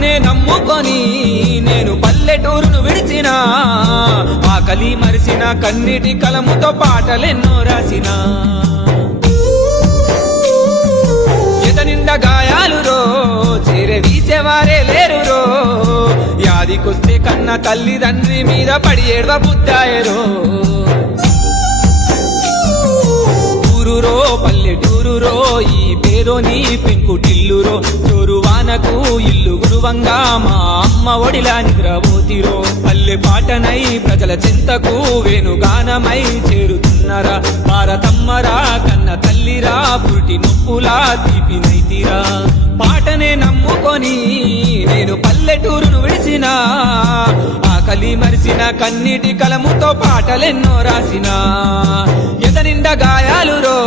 పాటనే నమ్ముకొని నేను పల్లెటూరును విడిచిన ఆకలి మరిసిన కన్నీటి కలముతో పాటలెన్నో రాసిన ఎదనిండా గాయాలురో చేరదీసేవారే లేరురో యాదికొస్తే కన్న తల్లిదండ్రి మీద పడి ఏడ్వ బుద్ధాయరో ఊరురో పల్లెటూరురో ఈ పేరోని పెంకుటిల్లురో చోరువానకు ఇల్లు గురువంగా మా అమ్మ ఒడిలా నిద్రపోతిరో పల్లె పాటనై ప్రజల చింతకు వేణుగానమై చేరుతున్నరా భారతమ్మరా కన్న తల్లిరా పురిటి నొప్పులా తీపినైతిరా పాటనే నమ్ముకొని నేను పల్లెటూరును విడిచిన ఆకలి మరిసిన కన్నీటి కలముతో పాటలెన్నో రాసిన ఎదనిండా గాయాలురో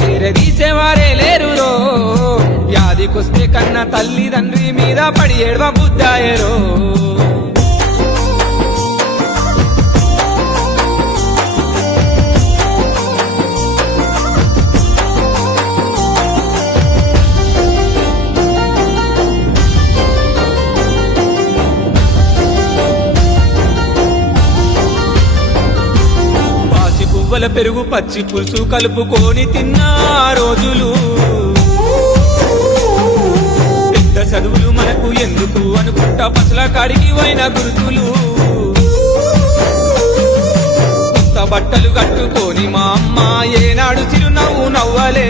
చేరదీసేవారే లేరురో వ్యాధికొస్తే కన్న తల్లిదండ్రి మీద పడి ఏడ్వ బుద్ధాయరో పువ్వుల పెరుగు పచ్చి పులుసు కలుపుకొని తిన్నా రోజులు పెద్ద చదువులు మనకు ఎందుకు అనుకుంటా పసుల కాడికి పోయిన గుర్తులు కొత్త బట్టలు కట్టుకొని మా అమ్మ ఏనాడు చిరునవ్వు నవ్వలే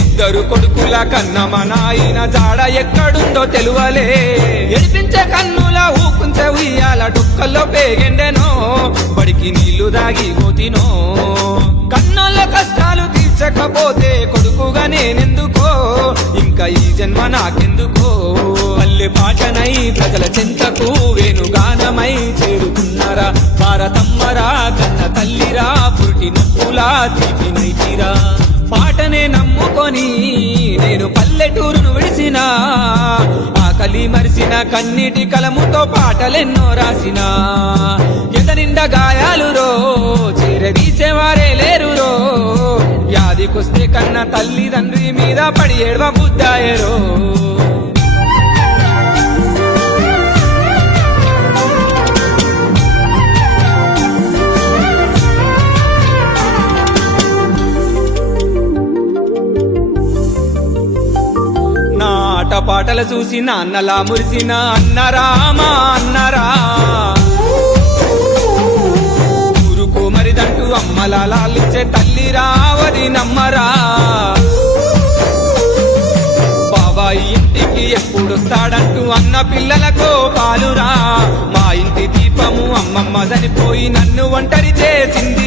ఇద్దరు కొడుకుల కన్న మా నాయన జాడ ఎక్కడుందో తెలువలే ఎడిపించే కన్నుల ఊకుంచే ఉయ్యాల డొక్కల్లో పేగెండెనో బడికి నీళ్లు దాగి పోతినో కన్నుల కష్టాలు తీర్చకపోతే కొడుకుగా నేనెందుకో ఇంకా ఈ జన్మ నాకెందుకో పల్లె పాటనై ప్రజల చింతకు వేణుగానమై చేరుకున్నారా భారతమ్మరా కన్న తల్లిరా పురిటి నొప్పులా తీపినైతిరా పాటనే నమ్ముకొని నేను పల్లెటూరును విడిసిన ఆకలి మరిసిన కన్నీటి కలముతో పాటలెన్నో రాసిన ఎదనిండా గాయాలురో చేరదీసేవారే లేరురో వ్యాధికొస్తే కన్న తల్లిదండ్రి మీద పడి ఏడ్వ బుద్ధాయరో పాటలు చూసి నాన్నలా మురిసిన అన్నరా మా అన్నరా ఊరుకో మరిదంటూ అమ్మలా లాలించే తల్లిరా వది నమ్మరా బాబాయి ఇంటికి ఎప్పుడొస్తాడంటూ అన్న పిల్లలకు పాలురా మా ఇంటి దీపము అమ్మమ్మ చనిపోయి నన్ను ఒంటరి చేసింది